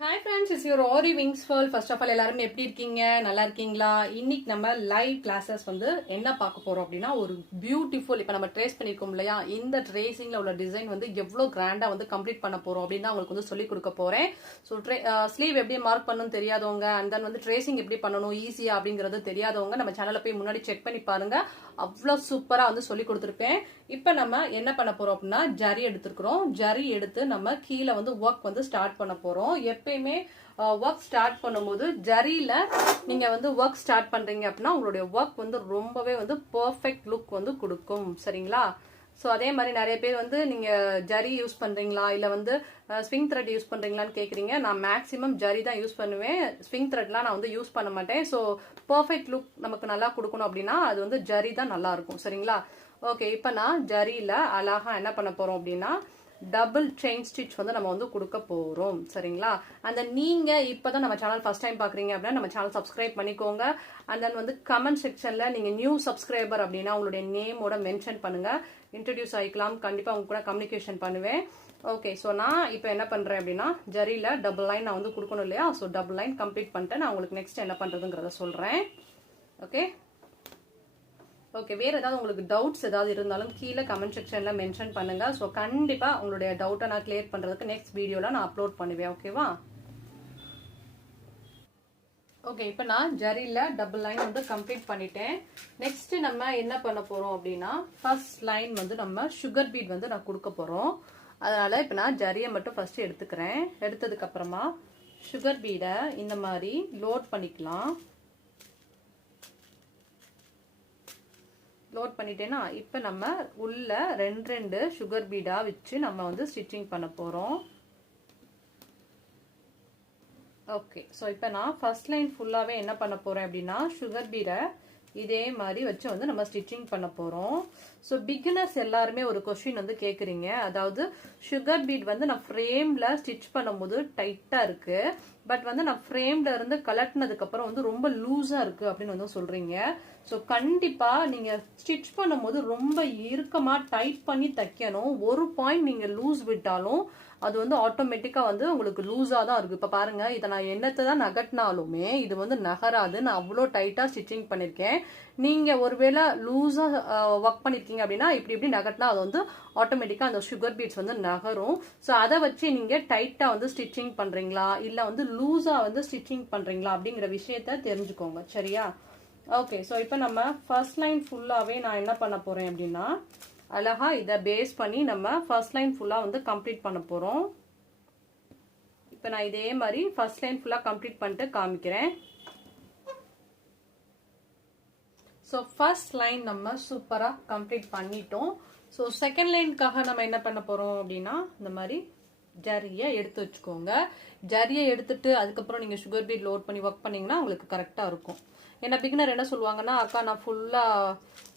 Hi friends, it's your Aariwingsworld. First of all, எல்லாரும் எப்படி இருக்கீங்க? நல்லா இருக்கீங்களா? இன்னைக்கு நம்ம லைவ் கிளாसेस வந்து என்ன பார்க்க போறோம் அப்படினா ஒரு பியூட்டிஃபுல் இப்ப நம்ம ட்ரேஸ் பண்ணிருக்கோம் இல்லையா? இந்த ட்ரேசிங்ல உள்ள டிசைன் வந்து எவ்வளவு கிராண்டா வந்து கம்ப்ளீட் பண்ண போறோம் அப்படினா உங்களுக்கு வந்து சொல்லி கொடுக்க போறேன். சோ ஸ்லீவ் எப்படி மார்க் பண்ணனும் தெரியாதவங்க and then வந்து ட்ரேசிங் எப்படி பண்ணனும் ஈஸியா அப்படிங்கறது தெரியாதவங்க நம்ம சேனலை போய் முன்னாடி செக் பண்ணி பாருங்க. அவ்வளவு சூப்பரா வந்து சொல்லி கொடுத்திருப்பேன். இப்போ நம்ம என்ன பண்ண போறோம் அப்படினா ஜரி எடுத்துக்கிறோம். ஜரி எடுத்து நம்ம கீழ வந்து வர்க் வந்து ஸ்டார்ட் பண்ண போறோம். எப்பவுமே ஒர்க் ஸ்டார்ட் பண்ணும்போது ஜரியில நீங்க வந்து ஒர்க் ஸ்டார்ட் பண்றீங்க அப்படின்னா உங்களுடைய ஒர்க் வந்து ரொம்பவே வந்து பெர்ஃபெக்ட் லுக் வந்து கொடுக்கும். சரிங்களா? ஸோ அதே மாதிரி நிறைய பேர் வந்து நீங்க ஜரி யூஸ் பண்றீங்களா இல்ல வந்து ஸ்விங் த்ரெட் யூஸ் பண்றீங்களான்னு கேக்குறீங்க. நான் மேக்ஸிமம் ஜரி தான் யூஸ் பண்ணுவேன். ஸ்விங் த்ரெட்லாம் நான் வந்து யூஸ் பண்ண மாட்டேன். ஸோ பெர்ஃபெக்ட் லுக் நமக்கு நல்லா கொடுக்கணும் அப்படின்னா அது வந்து ஜரி தான் நல்லா இருக்கும். சரிங்களா? ஓகே, இப்போ நான் ஜரியில அழகா என்ன பண்ண போறோம் அப்படின்னா டபுள் செயின் ஸ்டிச் வந்து நம்ம வந்து கொடுக்க போறோம். சரிங்களா? அந்த நீங்க இப்பதான் நம்ம சேனல் ஃபர்ஸ்ட் டைம் பாக்குறீங்க அப்படின்னா நம்ம சேனல் சப்ஸ்கிரைப் பண்ணிக்கோங்க. அண்ட் தென் வந்து கமெண்ட் செக்ஷன்ல நீங்க நியூ சப்ஸ்கிரைபர் அப்படின்னா உங்களுடைய நேமோட மென்ஷன் பண்ணுங்க. இன்ட்ரடியூஸ் ஆயிக்கலாம். கண்டிப்பா உங்க கூட கம்யூனிகேஷன் பண்ணுவேன். ஓகே, ஸோ நான் இப்போ என்ன பண்றேன் அப்படின்னா ஜரியில டபுள் லைன் நான் வந்து கொடுக்கணும் இல்லையா? ஸோ டபுள் லைன் கம்ப்ளீட் பண்ணிட்டு நான் உங்களுக்கு நெக்ஸ்ட் என்ன பண்றதுங்கிறத சொல்றேன். ஓகே ஓகே, வேற ஏதாவது உங்களுக்கு டவுட்ஸ் ஏதாவது இருந்தாலும் கீழே கமெண்ட் செக்ஷன்ல மென்ஷன் பண்ணுங்க. ஸோ கண்டிப்பா உங்களுடைய டவுட்டை நான் கிளியர் பண்றதுக்கு நெக்ஸ்ட் வீடியோல நான் அப்லோட் பண்ணுவேன். ஓகேவா? ஓகே, இப்போ நான் ஜரியில டபுள் லைன் வந்து கம்ப்ளீட் பண்ணிட்டேன். நெக்ஸ்ட் நம்ம என்ன பண்ண போறோம் அப்படின்னா ஃபர்ஸ்ட் லைன் வந்து நம்ம சுகர் பீட் வந்து நான் கொடுக்க போறோம். அதனால இப்போ நான் ஜரியை மட்டும் ஃபர்ஸ்ட் எடுத்துக்கிறேன். எடுத்ததுக்கு அப்புறமா சுகர் பீடை இந்த மாதிரி லோட் பண்ணிக்கலாம். லோட் பண்ணிட்டேன்னா இப்போ நம்ம உள்ள ரெண்டு சுகர் பீடா வச்சு நம்ம வந்து ஸ்டிச்சிங் பண்ண போறோம். ஓகே, ஸோ இப்போ நான் ஃபர்ஸ்ட் லைன் ஃபுல்லாவே என்ன பண்ண போறேன் அப்படின்னா சுகர் பீடை இதே மாதிரி வச்சு வந்து நம்ம ஸ்டிச்சிங் பண்ண போறோம். ஸோ பிகினர்ஸ் எல்லாருமே ஒரு கொஸ்டின் வந்து கேக்குறீங்க. அதாவது சுகர் பீட் வந்து நான் ஃப்ரேம்ல ஸ்டிச் பண்ணும்போது டைட்டா இருக்கு, பட் வந்து நான் ஃப்ரேம்ல இருந்து கலட்டினதுக்கு அப்புறம் வந்து ரொம்ப லூஸா இருக்கு அப்படின்னு வந்து சொல்றீங்க. ஸோ கண்டிப்பா நீங்க ஸ்டிச் பண்ணும்போது ரொம்ப இறுக்கமா டைட் பண்ணி தைக்கணும். ஒரு பாயிண்ட் நீங்க லூஸ் விட்டாலும் அது வந்து ஆட்டோமேட்டிக்கா வந்து உங்களுக்கு லூஸா தான் இருக்கு. இப்ப பாருங்க, இதை நான் என்னத்தை தான் நகட்டினாலுமே இது வந்து நகராது. நான் அவ்வளோ டைட்டா ஸ்டிச்சிங் பண்ணிருக்கேன். நீங்க ஒருவேளை லூஸா ஒர்க் பண்ணிருக்கீங்க அப்படின்னா இப்படி நகட்டினா அது வந்து ஆட்டோமேட்டிக்கா அந்த சுகர் பீட்ஸ் வந்து நகரும். ஸோ அதை வச்சு நீங்க டைட்டா வந்து ஸ்டிச்சிங் பண்றீங்களா இல்ல வந்து லூஸா வந்து ஸ்டிச்சிங் பண்றீங்களா அப்படிங்கிற விஷயத்த தெரிஞ்சுக்கோங்க. சரியா? ஓகே, ஸோ இப்போ நம்ம ஃபர்ஸ்ட் லைன் ஃபுல்லாவே நான் என்ன பண்ண போறேன் அப்படின்னா அழகா இதை பேஸ் பண்ணி நம்ம ஃபர்ஸ்ட் லைன் ஃபுல்லா வந்து கம்ப்ளீட் பண்ண போறோம். இப்போ நான் இதே மாதிரி ஃபர்ஸ்ட் லைன் ஃபுல்லா கம்ப்ளீட் பண்ணிட்டு காமிக்கிறேன். ஸோ ஃபர்ஸ்ட் லைன் நம்ம சூப்பரா கம்ப்ளீட் பண்ணிட்டோம். ஸோ செகண்ட் லைனுக்காக நம்ம என்ன பண்ண போறோம் அப்படின்னா இந்த மாதிரி ஜரியை எடுத்து வச்சுக்கோங்க. ஜரியை எடுத்துட்டு அதுக்கப்புறம் நீங்க சுகர் பீட் லோட் பண்ணி ஒர்க் பண்ணீங்கன்னா உங்களுக்கு கரெக்டா இருக்கும். ஏன்னா பிகினர் என்ன சொல்லுவாங்கன்னா அக்கா நான் ஃபுல்லா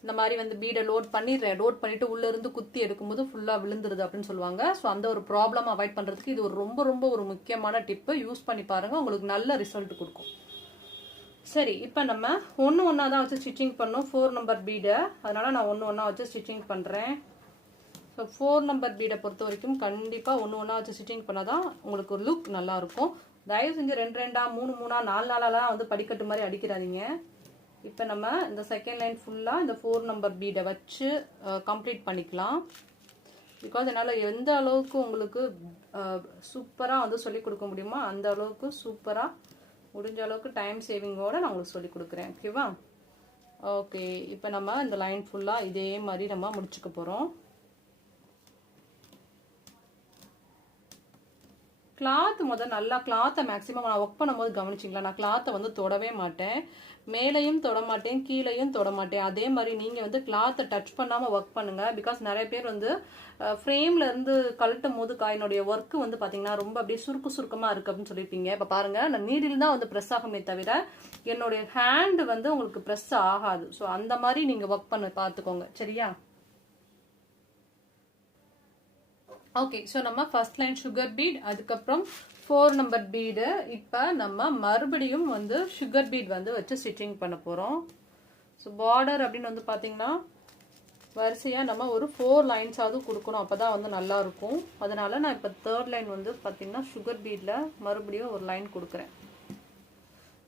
இந்த மாதிரி வந்து பீடை லோட் பண்ணிடுறேன், லோட் பண்ணிட்டு உள்ள இருந்து குத்தி எடுக்கும்போது ஃபுல்லா விழுந்துருது அப்படின்னு சொல்லுவாங்க. ஸோ அந்த ஒரு ப்ராப்ளம் அவாய்ட் பண்றதுக்கு இது ஒரு ரொம்ப ஒரு முக்கியமான டிப்பு. யூஸ் பண்ணி பாருங்க, உங்களுக்கு நல்ல ரிசல்ட் கொடுக்கும். சரி, இப்போ நம்ம ஒன்னா தான் வச்சு ஸ்டிச்சிங் பண்ணோம் 4 நம்பர் பீடை. அதனால நான் ஒன்னா வச்சு ஸ்டிச்சிங் பண்றேன். ஸோ 4 நம்பர் பீடை பொறுத்த வரைக்கும் கண்டிப்பா ஒன்னா வச்சு ஸ்டிச்சிங் பண்ணாதான் உங்களுக்கு ஒரு லுக் நல்லா இருக்கும். தயவு செஞ்சு 2 3 4 நாளாலாம் வந்து படிக்கட்டு மாதிரி அடிக்கிறாதீங்க. இப்போ நம்ம இந்த செகண்ட் லைன் ஃபுல்லா இந்த 4 நம்பர் பீடை வச்சு கம்ப்ளீட் பண்ணிக்கலாம். பிகாஸ் என்னால் எந்த அளவுக்கு உங்களுக்கு சூப்பரா வந்து சொல்லி கொடுக்க முடியுமோ அந்த அளவுக்கு சூப்பரா முடிஞ்ச அளவுக்கு டைம் சேவிங்கோட நான் உங்களுக்கு சொல்லி கொடுக்குறேன். ஓகேவா? ஓகே, இப்போ நம்ம இந்த லைன் ஃபுல்லா இதே மாதிரி நம்ம முடிச்சுக்க போறோம். கிளாத் நல்லா கிளாத்தை மேக்ஸிமம் நான் ஒர்க் பண்ணும்போது கவனிச்சிங்களா, நான் கிளாத்தை வந்து தொடவே மாட்டேன். மேலையும் தொட மாட்டேன், கீழையும் தொட மாட்டேன். அதே மாதிரி நீங்க வந்து கிளாத்தை டச் பண்ணாம ஒர்க் பண்ணுங்க. பிகாஸ் நிறைய பேர் வந்து ஃப்ரேம்ல இருந்து கழட்டும் போது என்னுடைய ஒர்க் வந்து பாத்தீங்கன்னா ரொம்ப அப்படியே சுருக்கமா இருக்கு அப்படின்னு சொல்லிருப்பீங்க. இப்ப பாருங்க, நான் நீடில் தான் வந்து ப்ரெஸ் ஆகுமே தவிர என்னுடைய ஹேண்ட் வந்து உங்களுக்கு ப்ரெஸ் ஆகாது. ஸோ அந்த மாதிரி நீங்க ஒர்க் பண்ண பாத்துக்கோங்க. சரியா? ஓகே, ஸோ நம்ம ஃபர்ஸ்ட் லைன் சுகர் பீட், அதுக்கப்புறம் 4 நம்பர் பீடு. இப்போ நம்ம மறுபடியும் வந்து சுகர் பீட் வந்து வச்சு ஸ்டிச்சிங் பண்ண போறோம். ஸோ பார்டர் அப்படின்னு வந்து பாத்தீங்கன்னா வரிசையாக நம்ம ஒரு 4 லைன்ஸாவது கொடுக்கணும், அப்போ தான் வந்து நல்லாயிருக்கும். அதனால் நான் இப்போ தேர்ட் லைன் வந்து பார்த்திங்கன்னா சுகர் பீடில் மறுபடியும் ஒரு லைன் கொடுக்குறேன்.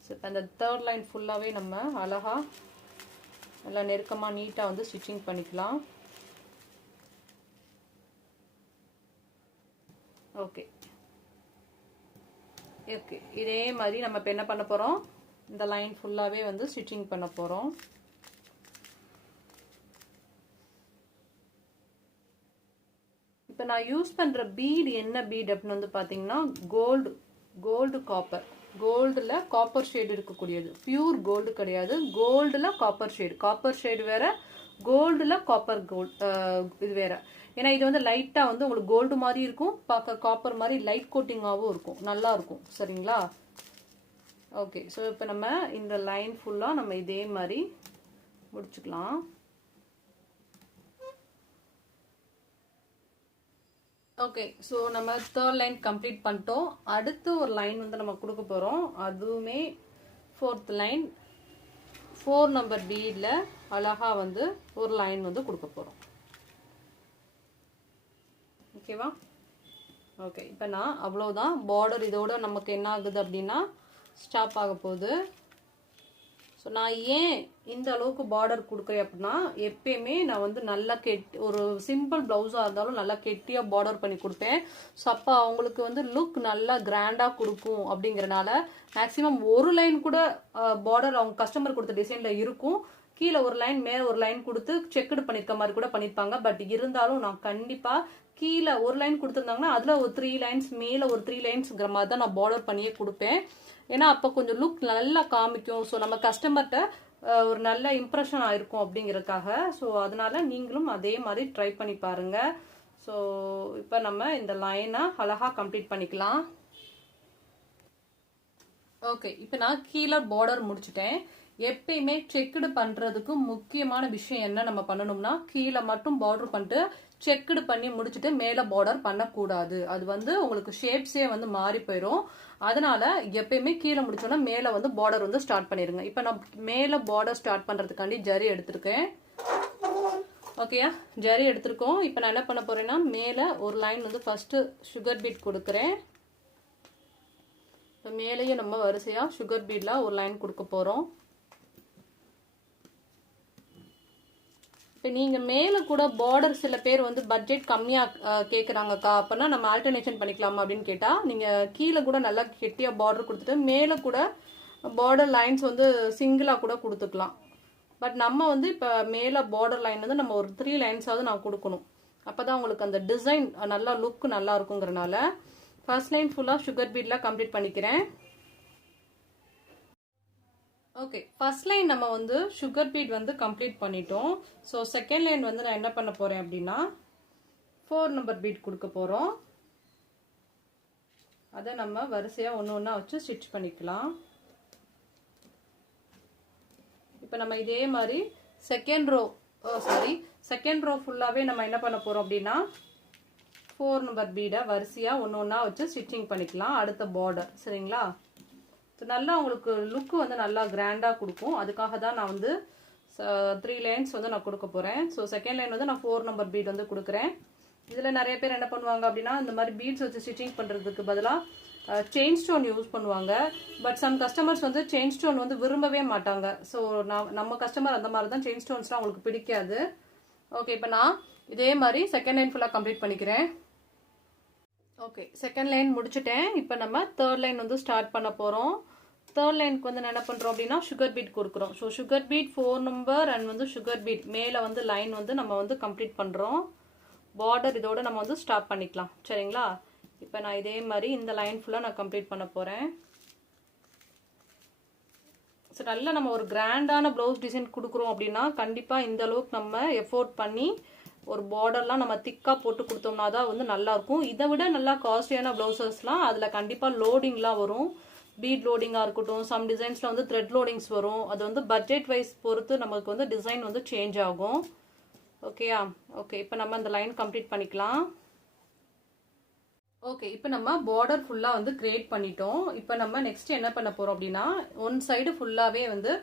ஸோ இப்போ அந்த தேர்ட் லைன் ஃபுல்லாகவே நம்ம அழகாக நல்லா நெருக்கமாக நீட்டாக வந்து ஸ்டிச்சிங் பண்ணிக்கலாம். ஓகே ஓகே, இதே மாதிரி நம்ம இப்போ என்ன பண்ண போகிறோம், இந்த லைன் ஃபுல்லாகவே வந்து ஸ்டிச்சிங் பண்ண போகிறோம். இப்போ நான் யூஸ் பண்ணுற பீடு என்ன பீடு அப்படின்னு வந்து பார்த்தீங்கன்னா கோல்டு காப்பர். கோல்டில் காப்பர் ஷேடு இருக்கக்கூடியது, பியூர் கோல்டு கிடையாது, கோல்டில் காப்பர் ஷேடு வேற, கோல்டில் இது வேற. ஏன்னா இது வந்து லைட்டாக வந்து உங்களுக்கு கோல்டு மாதிரி இருக்கும், பார்க்க காப்பர் மாதிரி லைட் கோட்டிங்காகவும் இருக்கும், நல்லா இருக்கும். சரிங்களா? ஓகே, ஸோ இப்போ நம்ம இந்த லைன் ஃபுல்லாக நம்ம இதே மாதிரி முடிச்சுக்கலாம். ஓகே, ஸோ நம்ம தேர்ட் லைன் கம்ப்ளீட் பண்ணிட்டோம். அடுத்து ஒரு லைன் வந்து நம்ம கொடுக்க போகிறோம், அதுவுமே 4th லைன் 4 நம்பர் பீடில் அழகாக வந்து ஒரு லைன் வந்து கொடுக்க போகிறோம். ஓகேவா? ஓகே, இப்போ நான் அவ்வளோதான். பார்டர் இதோட நமக்கு என்ன ஆகுது அப்படின்னா ஸ்டாப் ஆக போகுது. ஸோ நான் ஏன் இந்த அளவுக்கு பார்டர் கொடுக்குறேன் அப்படின்னா, எப்பயுமே நான் வந்து நல்லா ஒரு சிம்பிள் ப்ளவுஸாக இருந்தாலும் நல்லா கெட்டியாக பார்டர் பண்ணி கொடுப்பேன். ஸோ அப்போ அவங்களுக்கு வந்து லுக் நல்லா கிராண்டாக கொடுக்கும். அப்படிங்கிறனால மேக்ஸிமம் ஒரு லைன் கூட பார்டர் அவங்க கஸ்டமர் கொடுத்த டிசைனில் இருக்கும், கீழே ஒரு லைன் மேலே ஒரு லைன் கொடுத்து செக்குடு பண்ணியிருக்க மாதிரி கூட பண்ணியிருப்பாங்க. பட் இருந்தாலும் நான் கண்டிப்பாக கீழே ஒரு லைன் கொடுத்துருந்தாங்கன்னா அதில் ஒரு 3 லைன்ஸ், மேலே ஒரு 3 லைன்ஸ்ங்கிற மாதிரி தான் நான் பார்டர் பண்ணியே கொடுப்பேன். ஏன்னா அப்போ கொஞ்சம் லுக் நல்லா காமிக்கும். ஸோ நம்ம கஸ்டமர்கிட்ட ஒரு நல்ல இம்ப்ரெஷன் ஆயிருக்கும் அப்படிங்கிறதுக்காக. ஸோ அதனால நீங்களும் அதே மாதிரி ட்ரை பண்ணி பாருங்க. ஸோ இப்போ நம்ம இந்த லைனை அழகாக கம்ப்ளீட் பண்ணிக்கலாம். ஓகே, இப்போ நான் கீழே பார்டர் முடிச்சுட்டேன். எப்பயுமே செக்குடு பண்ணுறதுக்கு முக்கியமான விஷயம் என்ன நம்ம பண்ணணும்னா, கீழே மட்டும் பார்டர் பண்ணிட்டு செக்குடு பண்ணி முடிச்சுட்டு மேலே பார்டர் பண்ணக்கூடாது. அது வந்து உங்களுக்கு ஷேப்ஸே வந்து மாறி போயிடும். அதனால எப்பயுமே கீழே முடிச்சோன்னா மேலே வந்து பார்டர் வந்து ஸ்டார்ட் பண்ணிடுங்க. இப்போ நான் மேலே பார்டர் ஸ்டார்ட் பண்ணுறதுக்காண்டி ஜரி எடுத்திருக்கேன். ஓகேயா, ஜரி எடுத்திருக்கோம். இப்போ நான் என்ன பண்ண போறேன்னா, மேலே ஒரு லைன் வந்து ஃபர்ஸ்ட்டு சுகர் பீட் கொடுக்குறேன். இப்போ மேலேயும் நம்ம வரிசையாக சுகர் பீடில் ஒரு லைன் கொடுக்க போகிறோம். இப்போ நீங்கள் மேலே கூட பார்டர் சில பேர் வந்து பட்ஜெட் கம்மியாக கேட்குறாங்கக்கா, அப்படின்னா நம்ம ஆல்டர்னேஷன் பண்ணிக்கலாமா அப்படின்னு கேட்டால், நீங்கள் கீழே கூட நல்லா கெட்டியாக பார்டர் கொடுத்துட்டு மேலே கூட பார்டர் லைன்ஸ் வந்து சிங்கிளாக கூட கொடுத்துக்கலாம். பட் நம்ம வந்து இப்போ மேலே பார்டர் லைன் வந்து நம்ம ஒரு 3 லைன்ஸாவது நான் கொடுக்கணும். அப்போ தான் உங்களுக்கு அந்த டிசைன் நல்லா லுக் நல்லா இருக்குங்கிறனால ஃபர்ஸ்ட் லைன் ஃபுல்லாக சுகர் பீடில் கம்ப்ளீட் பண்ணிக்கிறேன். ஓகே, ஃபர்ஸ்ட் லைன் நம்ம வந்து சுகர் பீட் வந்து கம்ப்ளீட் பண்ணிட்டோம். ஸோ செகண்ட் லைன் வந்து நான் என்ன பண்ண போகிறேன் அப்படின்னா 4 நம்பர் பீட் கொடுக்க போகிறோம். அதை நம்ம வரிசையாக ஒன்று ஒன்றா வச்சு ஸ்டிச் பண்ணிக்கலாம். இப்போ நம்ம இதே மாதிரி செகண்ட் ரோ ஃபுல்லாகவே நம்ம என்ன பண்ண போகிறோம் அப்படின்னா 4 நம்பர் பீடை வரிசையாக ஒன்று ஒன்றா வச்சு ஸ்டிச்சிங் பண்ணிக்கலாம். அடுத்த பார்டர். சரிங்களா? நல்லா உங்களுக்கு லுக்கு வந்து நல்லா கிராண்டாக கொடுக்கும். அதுக்காக தான் நான் வந்து 3 லைன்ஸ் வந்து நான் கொடுக்க போகிறேன். ஸோ செகண்ட் லைன் வந்து நான் 4 நம்பர் பீட் வந்து கொடுக்குறேன். இதில் நிறைய பேர் என்ன பண்ணுவாங்க அப்படின்னா, இந்த மாதிரி பீட்ஸ் வச்சு ஸ்டிச்சிங் பண்ணுறதுக்கு பதிலாக செயின் ஸ்டோன் யூஸ் பண்ணுவாங்க. பட் சம் கஸ்டமர்ஸ் வந்து செயின் ஸ்டோன் வந்து விரும்பவே மாட்டாங்க. ஸோ நம்ம கஸ்டமர் அந்த மாதிரி தான், செயின் ஸ்டோன்ஸ்லாம் அவங்களுக்கு பிடிக்காது. ஓகே, இப்போ நான் இதே மாதிரி செகண்ட் லைன் ஃபுல்லாக கம்ப்ளீட் பண்ணிக்கிறேன். ஓகே, செகண்ட் லைன் முடிச்சுட்டேன். இப்போ நம்ம தேர்ட் லைன் வந்து ஸ்டார்ட் பண்ண போகிறோம். தேர்ட் லைனுக்கு வந்து என்ன பண்ணுறோம் அப்படின்னா சுகர் பீட் கொடுக்குறோம். So sugar beat 4 number and வந்து சுகர் பீட் மேலே வந்து லைன் வந்து நம்ம வந்து கம்ப்ளீட் பண்ணுறோம். பார்டர் இதோட நம்ம வந்து ஸ்டாப் பண்ணிக்கலாம். சரிங்களா? இப்போ நான் இதே மாதிரி இந்த லைன் ஃபுல்லாக நான் கம்ப்ளீட் பண்ண போகிறேன். ஸோ நல்லா நம்ம ஒரு கிராண்டான ப்ளவுஸ் டிசைன் கொடுக்குறோம் அப்படின்னா கண்டிப்பாக இந்த அளவுக்கு நம்ம எஃபோர்ட் பண்ணி ஒரு பார்டர்லாம் நம்ம திக்காக போட்டு கொடுத்தோம்னா தான் வந்து நல்லாயிருக்கும். இதை விட நல்லா காஸ்ட்லியான ப்ளவுசஸ்லாம் அதில் கண்டிப்பாக லோடிங்லாம் வரும். பீட் லோடிங்காக இருக்கட்டும், சம் டிசைன்ஸில் வந்து த்ரெட் லோடிங்ஸ் வரும். அது வந்து பட்ஜெட் வைஸ் பொறுத்து நமக்கு வந்து டிசைன் வந்து சேஞ்ச் ஆகும். ஓகேயா? ஓகே, இப்போ நம்ம அந்த லைன் கம்ப்ளீட் பண்ணிக்கலாம். ஓகே, இப்போ நம்ம பார்டர் ஃபுல்லாக வந்து கிரியேட் பண்ணிட்டோம். இப்போ நம்ம நெக்ஸ்ட் என்ன பண்ண போகிறோம் அப்படின்னா, ஒன் சைடு ஃபுல்லாகவே வந்து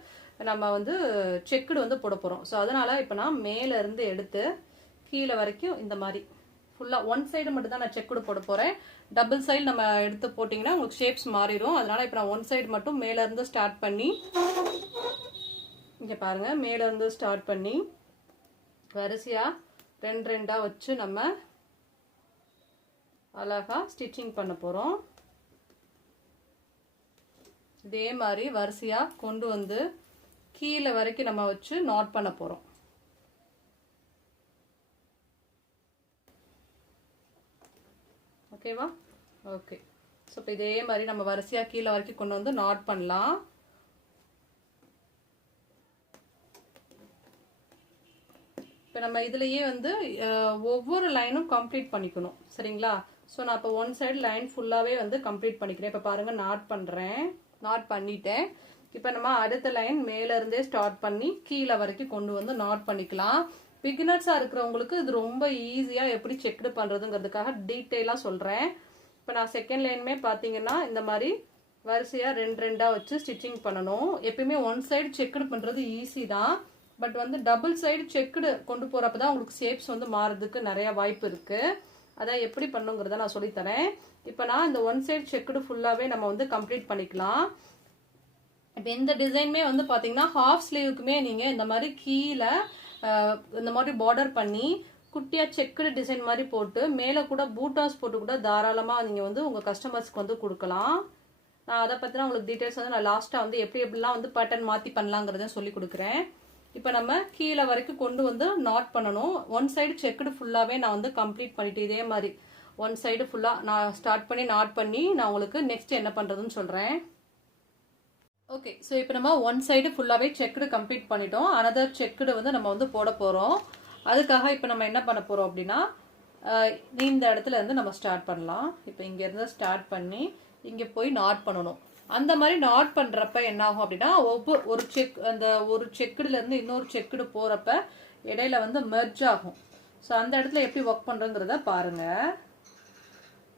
நம்ம வந்து செக்குடு வந்து போட போகிறோம். ஸோ அதனால் இப்போ நான் மேலேருந்து எடுத்து கீழே வரைக்கும் இந்த மாதிரி ஃபுல்லாக ஒன் சைடு மட்டும் தான் நான் செக்குடு போட போகிறேன். டபுள் சைடு நம்ம எடுத்து போட்டிங்கன்னா உங்களுக்கு ஷேப்ஸ் மாறிடும். அதனால் இப்போ நான் ஒன் சைடு மட்டும் மேலேருந்து ஸ்டார்ட் பண்ணி இங்கே பாருங்கள், மேலேருந்து ஸ்டார்ட் பண்ணி வரிசையாக ரெண்டு ரெண்டாக வச்சு நம்ம அழகாக ஸ்டிச்சிங் பண்ண போகிறோம். இதே மாதிரி வரிசையாக கொண்டு வந்து கீழே வரைக்கும் நம்ம வச்சு நாட் பண்ண போகிறோம். ஓகேவா? ஓகே. ஸோ இப்போ இதே மாதிரி நம்ம வரிசையாக கீழே வரைக்கும் கொண்டு வந்து நாட் பண்ணலாம். இப்போ நம்ம இதுலேயே வந்து ஒவ்வொரு லைனும் கம்ப்ளீட் பண்ணிக்கணும். சரிங்களா? ஸோ நான் இப்போ ஒன் சைடு லைன் ஃபுல்லாகவே வந்து கம்ப்ளீட் பண்ணிக்கிறேன். இப்போ பாருங்கள், நாட் பண்ணுறேன். நாட் பண்ணிட்டேன். இப்போ நம்ம அடுத்த லைன் மேலேருந்தே ஸ்டார்ட் பண்ணி கீழே வரைக்கும் கொண்டு வந்து நாட் பண்ணிக்கலாம். பிகினர்ஸாக இருக்கிறவங்களுக்கு இது ரொம்ப ஈஸியாக எப்படி செக்டு பண்ணுறதுங்கிறதுக்காக டீட்டெயிலாக சொல்கிறேன். இப்போ நான் செகண்ட் லைனுமே பார்த்தீங்கன்னா இந்த மாதிரி வரிசையாக ரெண்டு ரெண்டாக வச்சு ஸ்டிச்சிங் பண்ணணும். எப்பயுமே ஒன் சைடு செக்குடு பண்ணுறது ஈஸி தான். பட் வந்து டபுள் சைடு செக்குடு கொண்டு போகிறப்ப தான் உங்களுக்கு ஷேப்ஸ் வந்து மாறதுக்கு நிறையா வாய்ப்பு இருக்குது. அதான் எப்படி பண்ணுங்கிறத நான் சொல்லித்தரேன். இப்போ நான் இந்த ஒன் சைடு செக்குடு ஃபுல்லாகவே நம்ம வந்து கம்ப்ளீட் பண்ணிக்கலாம். இப்போ இந்த டிசைனுமே வந்து பார்த்தீங்கன்னா ஹாஃப் ஸ்லீவுக்குமே நீங்கள் இந்த மாதிரி கீழே இந்த மாதிரி பார்டர் பண்ணி குட்டியாக செக்குடு டிசைன் மாதிரி போட்டு மேலே கூட பூட்டாஸ் போட்டு கூட தாராளமாக நீங்கள் வந்து உங்கள் கஸ்டமர்ஸ்க்கு வந்து கொடுக்கலாம். நான் அதை பற்றினா உங்களுக்கு டீட்டெயில்ஸ் வந்து நான் லாஸ்ட்டாக வந்து எப்படிலாம் வந்து பேட்டர்ன் மாற்றி பண்ணலாங்கிறத சொல்லி கொடுக்குறேன். இப்போ நம்ம கீழே வரைக்கும் கொண்டு வந்து நாட் பண்ணணும். ஒன் சைடு செக்குடு ஃபுல்லாகவே நான் வந்து கம்ப்ளீட் பண்ணிட்டு இதே மாதிரி ஒன் சைடு ஃபுல்லாக நான் ஸ்டார்ட் பண்ணி நாட் பண்ணி நான் உங்களுக்கு நெக்ஸ்ட் என்ன பண்ணுறதுன்னு சொல்கிறேன். ஓகே. ஸோ இப்போ நம்ம ஒன் சைடு ஃபுல்லாகவே செக்குடு கம்ப்ளீட் பண்ணிட்டோம். அனதர் செக்குடு வந்து நம்ம வந்து போட போகிறோம். அதுக்காக இப்போ நம்ம என்ன பண்ண போகிறோம் அப்படின்னா இந்த இடத்துல இருந்து நம்ம ஸ்டார்ட் பண்ணலாம். இப்போ இங்கேருந்து ஸ்டார்ட் பண்ணி இங்கே போய் நாட் பண்ணணும். அந்த மாதிரி நாட் பண்ணுறப்ப என்ன ஆகும் அப்படின்னா ஒரு செக்குடுலேருந்து இன்னொரு செக்குடு போகிறப்ப இடையில வந்து மெர்ஜ் ஆகும். ஸோ அந்த இடத்துல எப்படி ஒர்க் பண்ணுறோங்கிறத பாருங்கள்.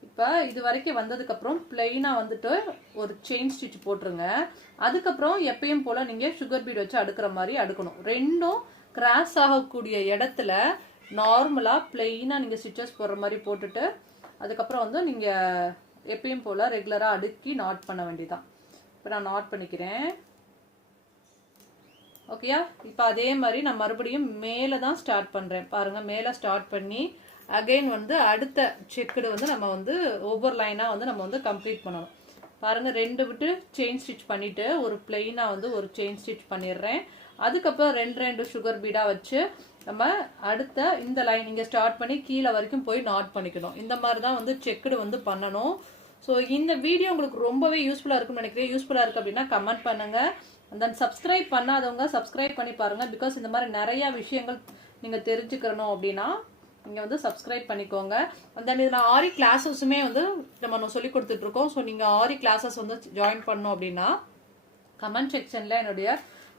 இப்போ இது வரைக்கும் வந்ததுக்கப்புறம் பிளெயினாக வந்துட்டு ஒரு செயின் ஸ்டிச் போட்டுருங்க. அதுக்கப்புறம் எப்பயும் போல் நீங்கள் சுகர் பீட் வச்சு அடுக்கிற மாதிரி அடுக்கணும். ரெண்டும் கிராஸ் ஆகக்கூடிய இடத்துல நார்மலாக பிளெயினாக நீங்கள் ஸ்டிச்சஸ் போடுற மாதிரி போட்டுட்டு அதுக்கப்புறம் வந்து நீங்கள் எப்பயும் போல் ரெகுலராக அடுக்கி நாட் பண்ண வேண்டியதான். இப்போ நான் நாட் பண்ணிக்கிறேன். ஓகேயா? இப்போ அதே மாதிரி நான் மறுபடியும் மேலே தான் ஸ்டார்ட் பண்ணுறேன். பாருங்கள், மேலே ஸ்டார்ட் பண்ணி அகைன் வந்து அடுத்த செக்குடு வந்து நம்ம வந்து ஒவ்வொரு லைனாக வந்து நம்ம வந்து கம்ப்ளீட் பண்ணணும். பாருங்கள், ரெண்டு விட்டு செயின் ஸ்டிச் பண்ணிவிட்டு ஒரு பிளெயினாக வந்து ஒரு செயின் ஸ்டிச் பண்ணிடுறேன். அதுக்கப்புறம் ரெண்டு சுகர் பீடாக வச்சு நம்ம அடுத்த இந்த லைன் இங்கே ஸ்டார்ட் பண்ணி கீழே வரைக்கும் போய் நாட் பண்ணிக்கணும். இந்த மாதிரி தான் வந்து செக்குடு வந்து பண்ணணும். ஸோ இந்த வீடியோ உங்களுக்கு ரொம்பவே யூஸ்ஃபுல்லாக இருக்கும்னு நினைக்கிறேன். யூஸ்ஃபுல்லாக இருக்குது அப்படின்னா கமெண்ட் பண்ணுங்கள். அந்த சப்ஸ்கிரைப் பண்ணாதவங்க சப்ஸ்கிரைப் பண்ணி பாருங்கள். பிகாஸ் இந்த மாதிரி நிறையா விஷயங்கள் நீங்கள் தெரிஞ்சுக்கணும் அப்படின்னா நீங்கள் வந்து சப்ஸ்கிரைப் பண்ணிக்கோங்க. அந்த நான் ஆரி கிளாஸஸுமே வந்து நம்ம சொல்லி கொடுத்துட்ருக்கோம். ஸோ நீங்கள் ஆரி கிளாஸஸ் வந்து ஜாயின் பண்ணோம் அப்படின்னா கமெண்ட் செக்ஷனில் என்னுடைய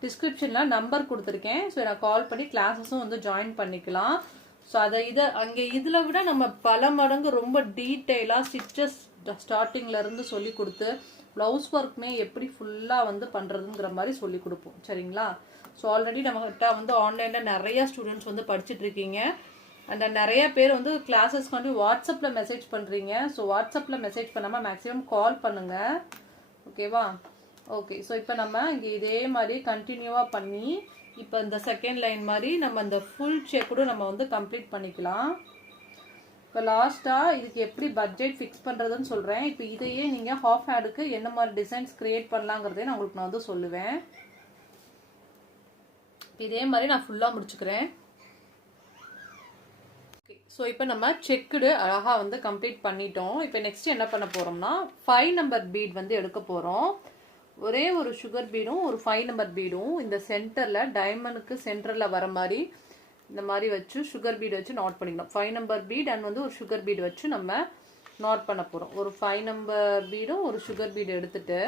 டிஸ்கிரிப்ஷனில் நம்பர் கொடுத்துருக்கேன். ஸோ நான் கால் பண்ணி கிளாஸஸும் வந்து ஜாயின் பண்ணிக்கலாம். ஸோ அங்கே இதில் விட நம்ம பல மடங்கு ரொம்ப டீட்டெயிலாக ஸ்டிச்சஸ் ஸ்டார்டிங்லேருந்து சொல்லி கொடுத்து ப்ளவுஸ் ஒர்க்குமே எப்படி ஃபுல்லாக வந்து பண்ணுறதுங்கிற மாதிரி சொல்லி கொடுப்போம். சரிங்களா? ஸோ ஆல்ரெடி நம்மகிட்ட வந்து ஆன்லைனில் நிறையா ஸ்டூடெண்ட்ஸ் வந்து படிச்சுட்டு இருக்கீங்க. அண்ட் நிறைய பேர் வந்து கிளாஸஸ்க்கு வந்து வாட்ஸ்அப்பில் மெசேஜ் பண்ணுறீங்க. ஸோ வாட்ஸ்அப்பில் மெசேஜ் பண்ணாமல் மேக்ஸிமம் கால் பண்ணுங்கள். ஓகேவா? ஓகே. ஸோ இப்போ நம்ம இங்கே இதே மாதிரி கண்டினியூவாக பண்ணி இப்போ இந்த செகண்ட் லைன் மாதிரி நம்ம இந்த ஃபுல் செக்குடு நம்ம வந்து கம்ப்ளீட் பண்ணிக்கலாம். இப்போ லாஸ்ட்டாக இதுக்கு எப்படி பட்ஜெட் ஃபிக்ஸ் பண்ணுறதுன்னு சொல்கிறேன். இப்போ இதையே நீங்கள் ஹாஃப் ஹேண்டுக்கு என்ன மாதிரி டிசைன்ஸ் க்ரியேட் பண்ணலாங்கிறதே நான் உங்களுக்கு வந்து சொல்லுவேன். இதே மாதிரி நான் ஃபுல்லாக முடிச்சுக்கிறேன். ஓகே. ஸோ இப்போ நம்ம செக்குடு அழகாக வந்து கம்ப்ளீட் பண்ணிட்டோம். இப்போ நெக்ஸ்ட் என்ன பண்ண போகிறோம்னா 5 நம்பர் பீட் வந்து எடுக்க போகிறோம். ஒரே ஒரு சுகர் பீடும் ஒரு 5 நம்பர் பீடும் இந்த சென்டரில் டைமண்டுக்கு சென்டரில் வர மாதிரி இந்த மாதிரி வச்சு சுகர் பீடு வச்சு நாட் பண்ணிக்கணும். 5 நம்பர் பீட் அண்ட் வந்து ஒரு சுகர் பீடு வச்சு நம்ம நாட் பண்ண போகிறோம். ஒரு 5 நம்பர் பீடும் ஒரு சுகர் பீடு எடுத்துட்டு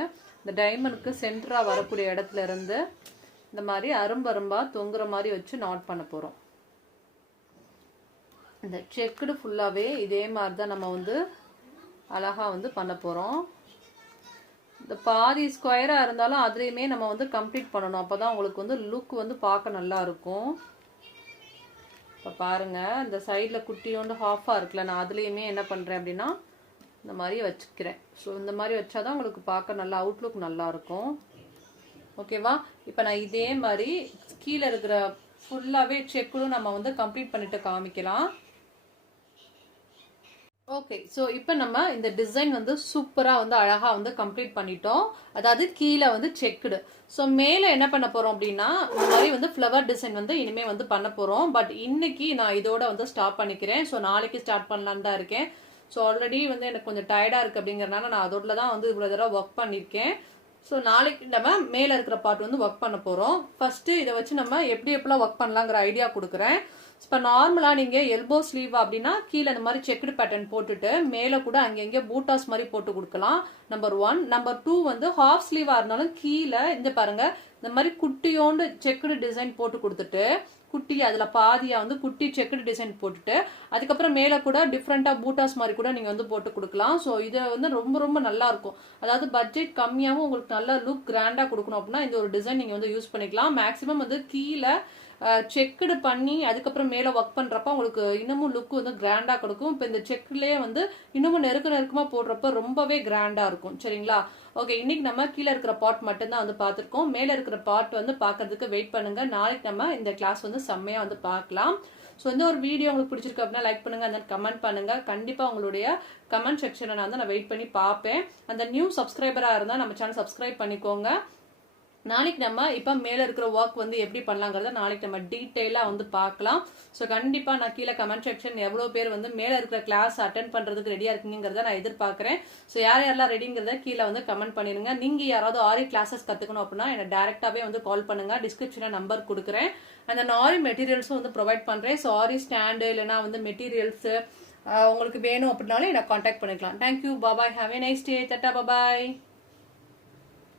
இந்த டைமண்டுக்கு சென்டராக வரக்கூடிய இடத்துல இருந்து இந்த மாதிரி அரும்பரும்பாக தொங்குற மாதிரி வச்சு நாட் பண்ண போகிறோம். இந்த செக்குடு ஃபுல்லாகவே இதே மாதிரி தான் நம்ம வந்து அழகாக வந்து பண்ண போகிறோம். இந்த பாதி ஸ்கொயரா இருந்தாலும் அதுலயுமே நம்ம வந்து கம்ப்ளீட் பண்ணணும். அப்பதான் உங்களுக்கு வந்து லுக் வந்து பார்க்க நல்லா இருக்கும். இப்போ பாருங்க, இந்த சைட்ல குட்டியோண்டு ஹாஃபா இருக்குல்ல, நான் அதுலயுமே என்ன பண்றேன் அப்படின்னா இந்த மாதிரி வச்சுக்கிறேன். ஸோ இந்த மாதிரி வச்சாதான் உங்களுக்கு பார்க்க நல்லா அவுட்லுக் நல்லா இருக்கும். ஓகேவா? இப்போ நான் இதே மாதிரி கீழே இருக்கிற ஃபுல்லாவே செக்குடும் நம்ம வந்து கம்ப்ளீட் பண்ணிட்டு காமிக்கலாம். ஓகே, ஸோ இப்போ நம்ம இந்த டிசைன் வந்து சூப்பராக வந்து அழகாக வந்து கம்ப்ளீட் பண்ணிட்டோம். அதாவது கீழே வந்து செக்குடு. ஸோ மேலே என்ன பண்ண போகிறோம் அப்படின்னா இந்த மாதிரி வந்து ஃப்ளவர் டிசைன் வந்து இனிமேல் வந்து பண்ண போகிறோம். பட் இன்னைக்கு நான் இதோட வந்து ஸ்டாப் பண்ணிக்கிறேன். ஸோ நாளைக்கு ஸ்டார்ட் பண்ணலான்னு தான் இருக்கேன். ஸோ ஆல்ரெடி வந்து எனக்கு கொஞ்சம் டயர்டாக இருக்குது அப்படிங்கிறனால நான் அதோட தான் வந்து இவ்வளோ தடவை ஒர்க் பண்ணியிருக்கேன். ஸோ நாளைக்கு நம்ம மேலே இருக்கிற பார்ட் வந்து ஒர்க் பண்ண போகிறோம். ஃபஸ்ட்டு இதை வச்சு நம்ம எப்படிலாம் ஒர்க் பண்ணலாங்கிற ஐடியா கொடுக்குறேன். இப்போ நார்மலாக நீங்கள் எல்போ ஸ்லீவ் அப்படின்னா கீழே இந்த மாதிரி செக்குடு பேட்டர்ன் போட்டுட்டு மேலே கூட அங்கங்கே பூட்டாஸ் மாதிரி போட்டு கொடுக்கலாம். நம்பர் 1. நம்பர் 2 வந்து ஹாஃப் ஸ்லீவாக இருந்தாலும் கீழே இந்த பாருங்க இந்த மாதிரி குட்டியோண்டு செக்குடு டிசைன் போட்டு கொடுத்துட்டு குட்டி அதில் பாதியாக வந்து குட்டி செக்குடு டிசைன் போட்டுட்டு அதுக்கப்புறம் மேலே கூட டிஃப்ரெண்ட்டாக பூட்டாஸ் மாதிரி கூட நீங்கள் வந்து போட்டு கொடுக்கலாம். ஸோ இதை வந்து ரொம்ப ரொம்ப நல்லா இருக்கும். அதாவது பட்ஜெட் கம்மியாகவும் உங்களுக்கு நல்ல லுக் கிராண்டாக கொடுக்கணும் அப்படின்னா இந்த ஒரு டிசைன் நீங்கள் வந்து யூஸ் பண்ணிக்கலாம். மேக்ஸிமம் வந்து கீழே செக்குடு பண்ணி அதுக்கப்புறம் மேலே ஒர்க் பண்ணுறப்ப உங்களுக்கு இன்னமும் லுக் வந்து கிராண்டாக கொடுக்கும். இப்போ இந்த செக்குலேயே வந்து இன்னமும் நெருக்கமாக போடுறப்ப ரொம்பவே கிராண்டாக இருக்கும். சரிங்களா? ஓகே, இன்னைக்கு நம்ம கீழே இருக்கிற பார்ட் மட்டும்தான் வந்து பார்த்துருக்கோம். மேலே இருக்கிற பார்ட் வந்து பார்க்கறதுக்கு வெயிட் பண்ணுங்க. நாளைக்கு நம்ம இந்த கிளாஸ் வந்து செம்மையாக வந்து பார்க்கலாம். ஸோ இந்த ஒரு வீடியோ உங்களுக்கு பிடிச்சிருக்கு அப்படின்னா லைக் பண்ணுங்க, அந்த கமெண்ட் பண்ணுங்க. கண்டிப்பாக உங்களுடைய கமெண்ட் செக்ஷனை நான் வெயிட் பண்ணி பார்ப்பேன். அந்த நியூ சப்ஸ்கிரைபராக இருந்தால் நம்ம சேனல் சப்ஸ்கிரைப் பண்ணிக்கோங்க. நாளைக்கு நம்ம இப்போ மேலே இருக்கிற ஒர்க் வந்து எப்படி பண்ணலாங்கிறத நாளைக்கு நம்ம டீட்டெயிலாக வந்து பார்க்கலாம். ஸோ கண்டிப்பாக நான் கீழே கமெண்ட் செக்ஷன் எவ்வளோ பேர் வந்து மேலே இருக்கிற கிளாஸ் அட்டென்ட் பண்ணுறதுக்கு ரெடியாக இருக்கீங்கிறத நான் எதிர்பார்க்குறேன். ஸோ யாரெல்லாம் ரெடிங்கிறத கீழே வந்து கமெண்ட் பண்ணிடுங்க. நீங்கள் யாராவது ஆரி கிளாஸஸ் கற்றுக்கணும் அப்படின்னா என்னை டேரெக்டாகவே வந்து கால் பண்ணுங்கள். டிஸ்கிரிப்ஷனில் நம்பர் கொடுக்குறேன். அந்த ஆரி மெட்டீரியல்ஸும் வந்து ப்ரொவைட் பண்ணுறேன். ஸோ ஆரி ஸ்டாண்டு இல்லைனா வந்து மெட்டீரியல்ஸு உங்களுக்கு வேணும் அப்படின்னாலும் என்னை காண்டாக்ட் பண்ணிக்கலாம். Thank you, bye bye, have a nice day, தட்டா, பாபாய்.